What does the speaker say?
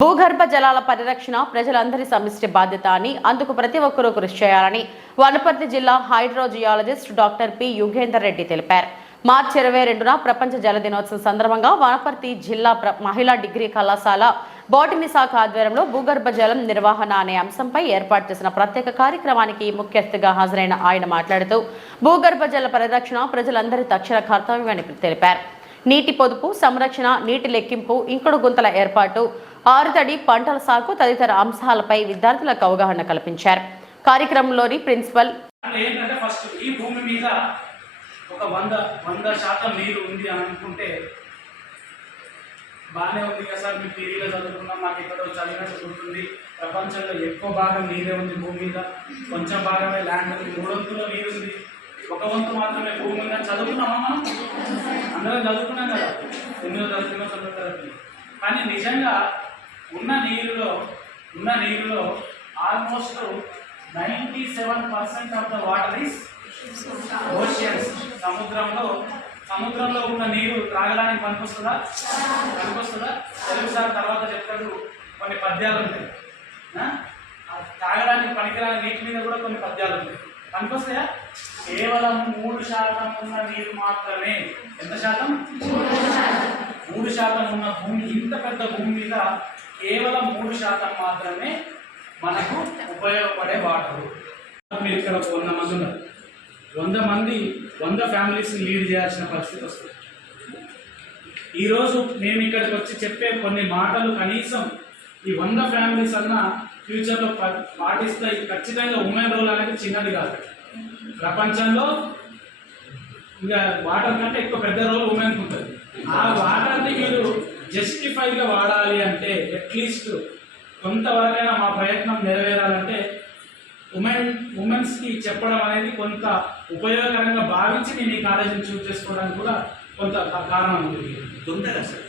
భూగర్భ జలాల పరిరక్షణ ప్రజలందరి సమిష్టి బాధ్యత అని అందుకు ప్రతి ఒక్కరూ కృషి చేయాలని వనపర్తి జిల్లా hydrogeologist doctor P Yugender Reddy తెలిపారు. మార్చి ఇరవై రెండున ప్రపంచ జల దినోత్సవం సందర్భంగా వనపర్తి జిల్లా ప్ర- మహిళా డిగ్రీ కళాశాల బోటనీ శాఖ ఆధ్వర్యంలో భూగర్భ జలం నిర్వహణ అనే అంశంపై ఏర్పాటు చేసిన ప్రత్యేక కార్యక్రమానికి ముఖ్య అతిథిగా హాజరైన ఆయన మాట్లాడుతూ భూగర్భ జల పరిరక్షణ ప్రజలందరి తక్షణ కర్తవ్యమని తెలిపారు. నీటి పొదుపు సంరక్షణ నీటి లెక్కింపు ఇంకుడు గుంతల ఏర్పాటు ఆరుతడి పంటల సాగు తదితర అంశాలపై విద్యార్థులకు అవగాహన కల్పించారు. కార్యక్రమంలోని ప్రిన్సిపల్ ఏంటంటే ఫస్ట్ ఈ భూమి మీద ఒక వంద వంద శాతం నీరు ఉంది అని అనుకుంటే బాగానే ఉంది కదా సార్ మేము పీరీలో చదువుకున్నాం మాకు ఇక్కడ చదివినట్టు ఉంటుంది. ప్రపంచంలో ఎక్కువ భాగం నీరే ఉంది భూమి మీద. కొంచెం భాగమే ల్యాండ్ ఉంది. మూడొంతులో నీరు ఉంది. ఒక వంతు మాత్రమే భూమి మీద చదువుకున్నామా మనం? అందరం చదువుకున్నాం కదా. ఎనిమిదో చదువుకున్నాం. తొమ్మిదో తరగతి కానీ నిజంగా ఉన్న నీరులో ఉన్న నీరులో almost ninety seven percent of the water is oceans సముద్రంలో సముద్రంలో ఉన్న నీరు త్రాగడానికి పనికొస్తుందా? పనికొస్తుందా? తెలుగు సార్ తర్వాత చెప్తాడు కొన్ని పద్యాలు ఉంటాయి. తాగడానికి పనికిరాని నీటి మీద కూడా కొన్ని పద్యాలు ఉంటాయి. పనికొస్తాయా? కేవలం మూడు శాతం ఉన్న నీరు మాత్రమే. ఎంత శాతం. మూడు శాతం ఉన్న భూమి ఇంత పెద్ద భూమి మీద కేవలం మూడు శాతం మాత్రమే మనకు ఉపయోగపడే వాటర్. మీరు ఇక్కడ ఒక వంద మంది ఉన్నారు. వంద మంది వంద ఫ్యామిలీస్ని లీడ్ చేయాల్సిన పరిస్థితి వస్తుంది. ఈరోజు మేము ఇక్కడికి వచ్చి చెప్పే కొన్ని మాటలు కనీసం ఈ వంద ఫ్యామిలీస్ అన్న ఫ్యూచర్లో ప- పాటిస్తాయి ఖచ్చితంగా ఉమెన్ రోల్ అనేది చిన్నది కాదు. ప్రపంచంలో ఇంకా వాటర్ కంటే ఎక్కువ పెద్ద రోల్ ఉమెన్కి ఉంటుంది. ఆ జస్టిఫైగా వాడాలి అంటే అట్లీస్ట్ కొంతవరకైనా మా ప్రయత్నం నెరవేరాలంటే ఉమెన్ ఉమెన్స్కి చెప్పడం అనేది కొంత ఉపయోగకరంగా భావించి నేను ఈ కాలేజీని చూస్ చేసుకోవడానికి కూడా కొంత కారణం ఉంది. తొందరగా సార్.